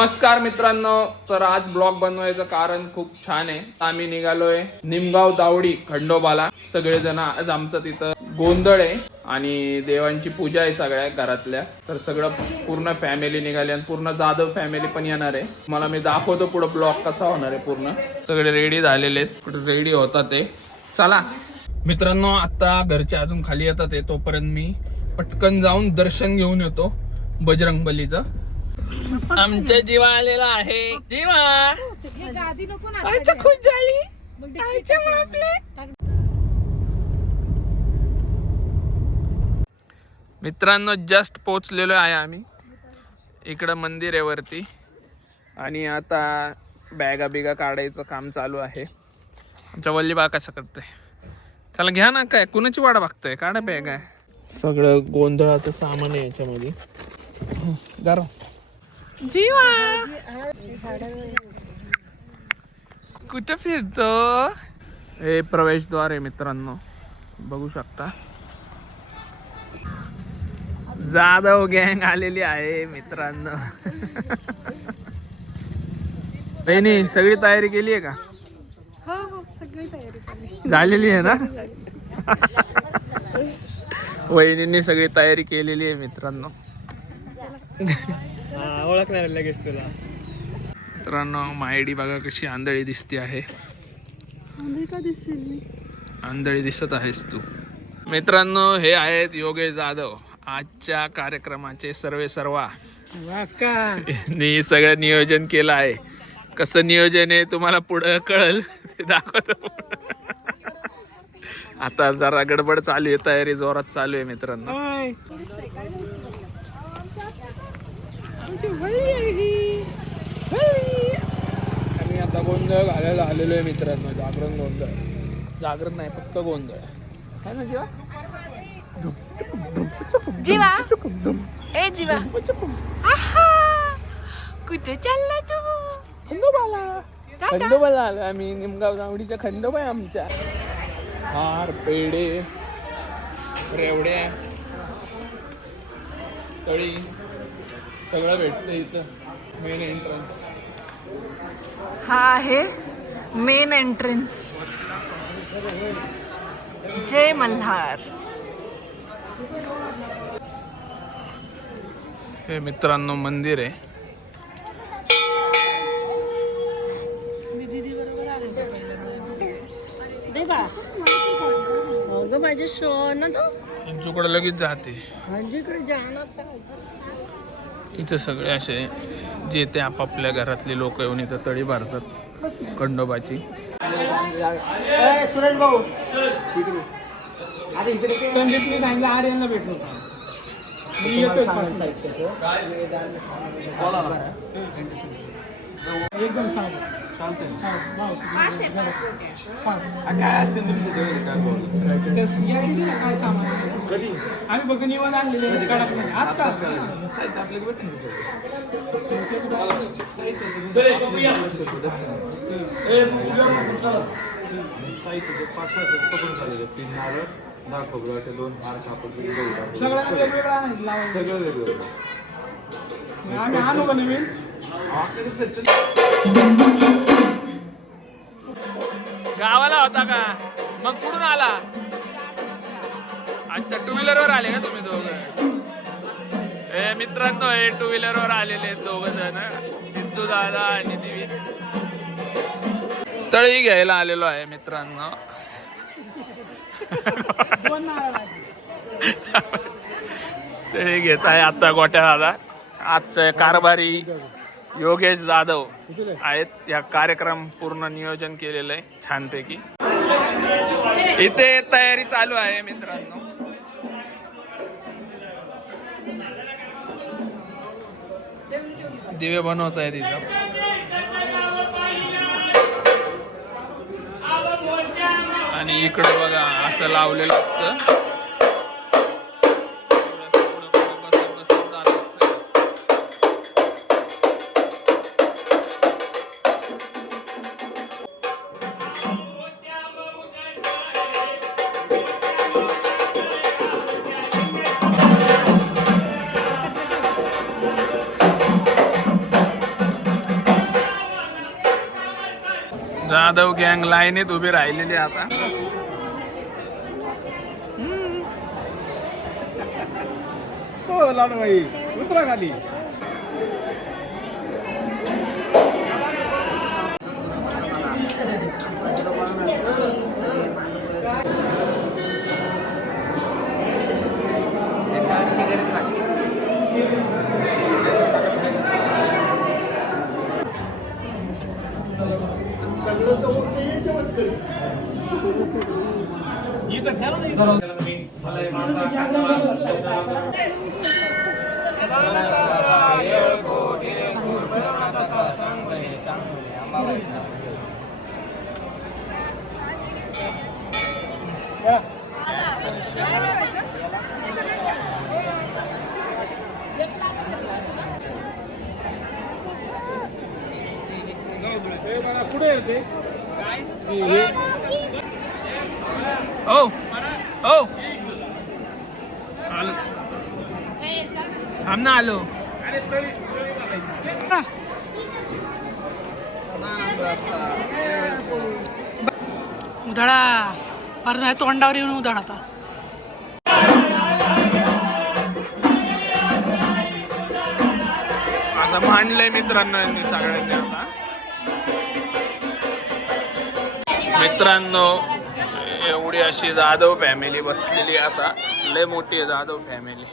नमस्कार मित्रांनो, तर आज ब्लॉग बनवायचं कारण खूप छान आहे. आम्ही निघालोय निमगाव दावडी खंडोबाला. सगळेजण आज आमचं तिथं गोंधळ आहे आणि देवांची पूजा आहे सगळ्या घरातल्या. तर सगळं पूर्ण फॅमिली निघाली आणि पूर्ण जाधव फॅमिली पण येणार आहे. मला मी दाखवतो पुढे ब्लॉग कसा होणार आहे. पूर्ण सगळे रेडी झालेले आहेत, पुढे रेडी होतात ते. चला मित्रांनो, आता घरचे अजून खाली येतात आहे, तोपर्यंत मी पटकन जाऊन दर्शन घेऊन येतो बजरंगबलीचं. आमच्या जीवा आलेला आहे. जीवा खुश झाली. मित्रांनो, जस्ट पोचलेलो आहे आम्ही. इकडं मंदिर आहे वरती आणि आता बॅगा बिगा काढायचं काम चालू आहे. आमच्या वल्लीबा कसं करते. चला घ्या ना, काय कुणाची वाट बघताय, काढा बॅग आहे. सगळं गोंधळाचं सामान आहे याच्यामध्ये. गरम जीवा कुठं फिरतो. हे प्रवेशद्वार आहे मित्रांनो, बघू शकता. जाधव गँग आलेली आहे मित्रांनो. नाही सगळी तयारी केली आहे का? हो सगळी तयारी झालेली आहे ना. वहिनींनी सगळी तयारी केलेली आहे मित्रांनो. ओळखणार लगेच तुला. मित्रांनो, मायडी बघा कशी आंधळी दिसते आहे. आंधळी दिसत आहेस तू. मित्रांनो, हे आहेत योगेश जाधव, आजच्या कार्यक्रमाचे सर्वेसर्वा. यांनी सगळं नियोजन केलं आहे. कसं नियोजन आहे तुम्हाला पुढं कळल, ते दाखवतो. आता जरा गडबड चालू आहे, तयारी जोरात चालू आहे मित्रांनो. आम्ही आता गोंधळ घालायला आलेलो आहे मित्रांनो. जागरण गोंधळ, जागरण नाही फक्त गोंधळ है ना जीवा. जीवा ए जीवा कुठे चालला तू? खंडोबाला आलो आम्ही. निमगाव दावडीच्या खंडोबा आहे आमच्या. हार, पेढे, रेवड्या, तळी सगळं भेटतं इथं. मेन एंट्रन्स हा आहे मेन एंट्रन्स. जय मल्हार. हे मित्रांनो मंदिर आहे. माझे शोन तुकडं लगेच जाते. जाणार इथं सगळे असे जे ते आपापल्या घरातले लोक येऊन इथं तळी भरतात खंडोबाची. सुरेश भाऊ अरे इकडे संदीपने सांगितलं आर्यनला भेटलो एकदम काय असते काय सामान आम्ही बघ निवड आणलेले कडक आता साहित्य 5-6 पकडून झालेले. 3 नारळ, 10 खोबरं, 2 हार कापड, सगळं वेगवेगळं. सगळं वेगवेगळं आम्ही आणू का नवीन. गावाला होता का मग? कुठून आला? अच्छा, 2 व्हीलरवर आले का तुम्ही दोघं? हे मित्रांनो, हे 2 व्हीलरवर आलेले आहेत दोघं जण, सिद्धू दादा आणि दिवी. तळी घ्यायला आलेलो आहे मित्रांनो. तळी घेत आहे आता गोट्या दादा. आजचं कारभारी योगेश जाधव आहेत. या कार्यक्रम पूर्ण नियोजन केलेलं आहे छानपैकी. इथे तयारी चालू आहे मित्रांनो. दिवे बनवत आहेत इथं. आणि इकडे बघा असं लावलेलं असतं. जाधव गँग लाईनीत उभी राहिलेली आता. हो लाडूबाई उतरा खाली. कुठे येते ओ ओ आलो थांब ना आलो. उधळा अरे तोंडावर येऊन उधळ आता. असं मांडलंय मित्रांनो यांनी सगळ्यांनी आता. मित्रांनो एवढी अशी जाधव फॅमिली बसलेली आता. लय मोठी आहे जाधव फॅमिली.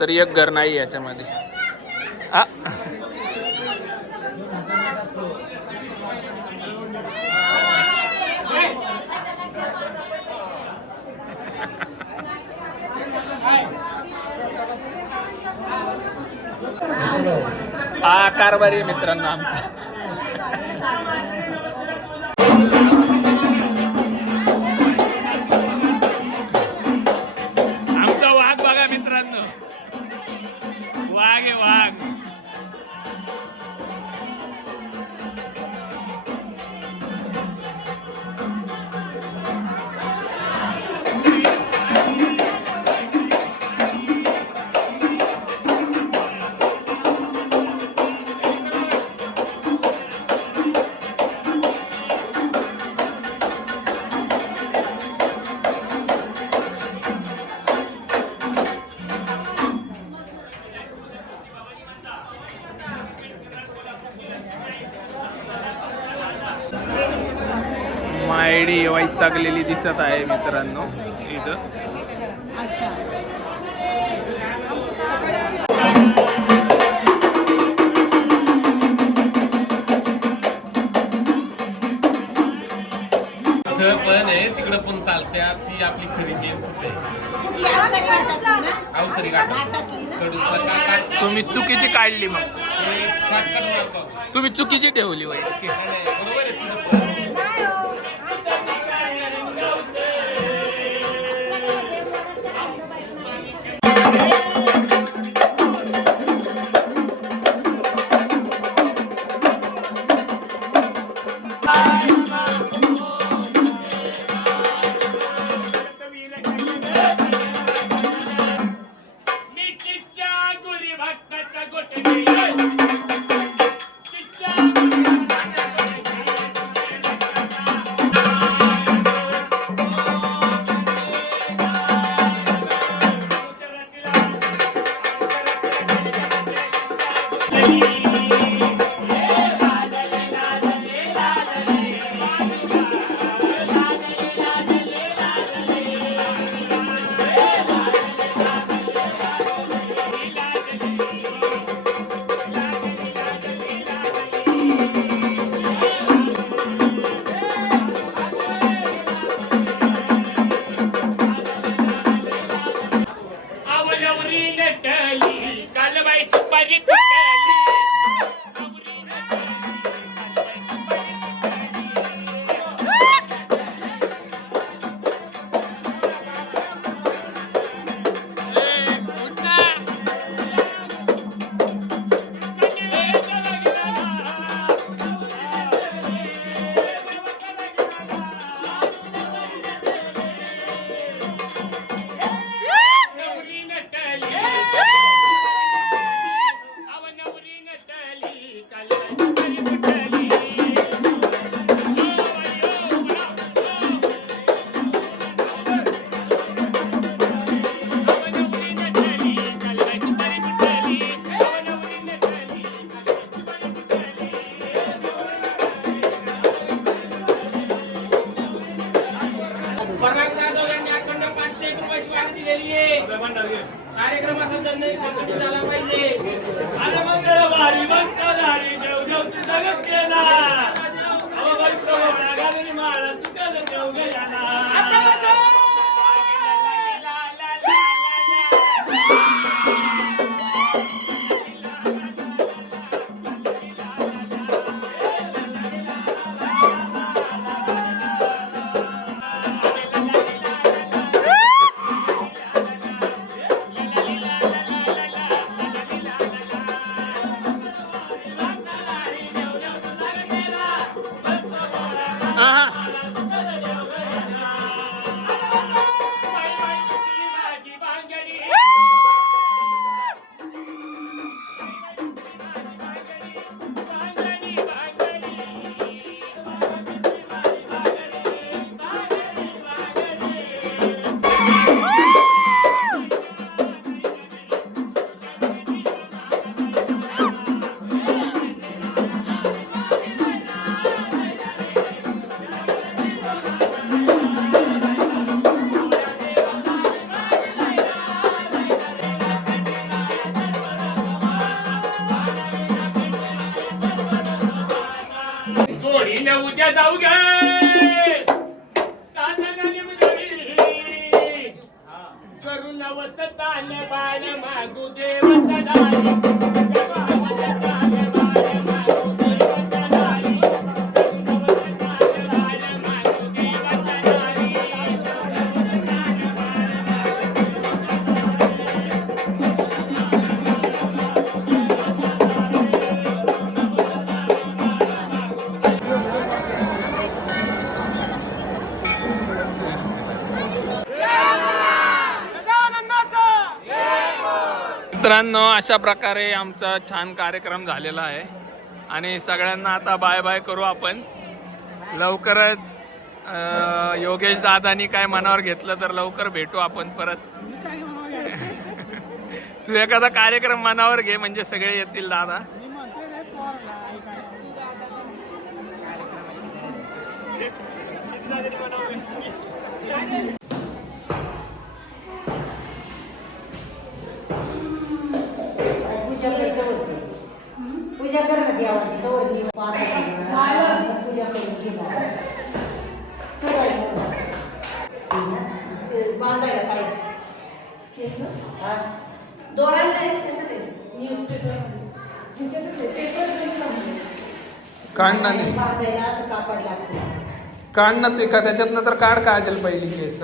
तरी एक घर नाही याच्यामध्ये. हा कारभारी मित्रांनो आमचा. आमचा वाघ बघा मित्रांनो. वाघ आहे वाघ. मायडी वैतागलेली दिसत आहे मित्रांनो इथं. पण आहे तिकडं पण चालत्या. ती आपली खरी मेन आहे. अवसरी कडूसला का काढ. तुम्ही चुकीची काढली मग. शॉर्टकट मारतो. तुम्ही चुकीची ठेवली वय. बरोबर आहे तुझं. जोडीने उद्या जाऊ गे साधनाने करू नवस ताल बाळ मागू देवताली मित्रांनो, अशा प्रकारे आमचा छान कार्यक्रम झालेला आहे आणि सगळ्यांना आता बाय बाय करू आपण. लवकरच योगेश दादानी काय मनावर घेतलं तर लवकर भेटू आपण परत. तू एखादा कार्यक्रम मनावर घे म्हणजे सगळे येतील दादा. पूजा कर ना देवाची तोर मी पूजा करून घेणार बांधायला काय काढ ना बांधायला असं कापड लागतं. काढ ना ते का त्याच्यातनं तर काढ काजल पहिली केस.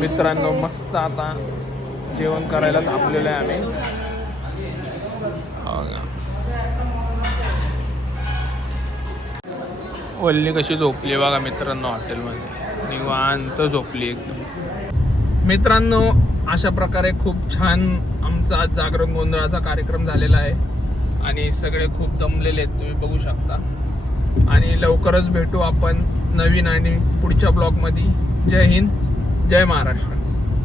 मित्रांनो, मस्त आता जेवण करायला थांबलेलो आहे आम्ही. वल्ली कशी झोपली बघा मित्रांनो, हॉटेलमध्ये निवांत झोपली एकदम. मित्रांनो, अशा प्रकारे खूप छान आमचा जागरण गोंधळाचा कार्यक्रम झालेला आहे आणि सगळे खूप दमलेले आहेत, तुम्ही बघू शकता. आणि लवकरच भेटू आपण नवीन आणि पुढच्या ब्लॉगमध्ये. जय हिंद, जय महाराष्ट्र.